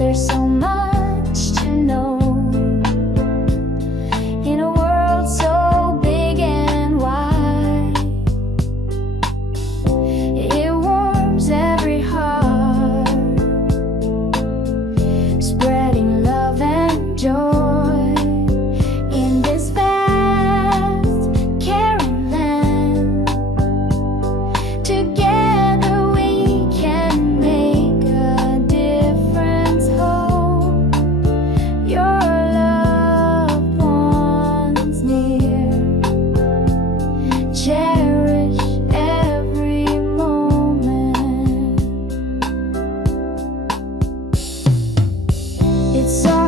There's so much to know in a world so big and wide. It warms every heart, spreading love and joy in this vast caring land. Together we can make a difference. Hold your loved ones near, cherish every moment. It's all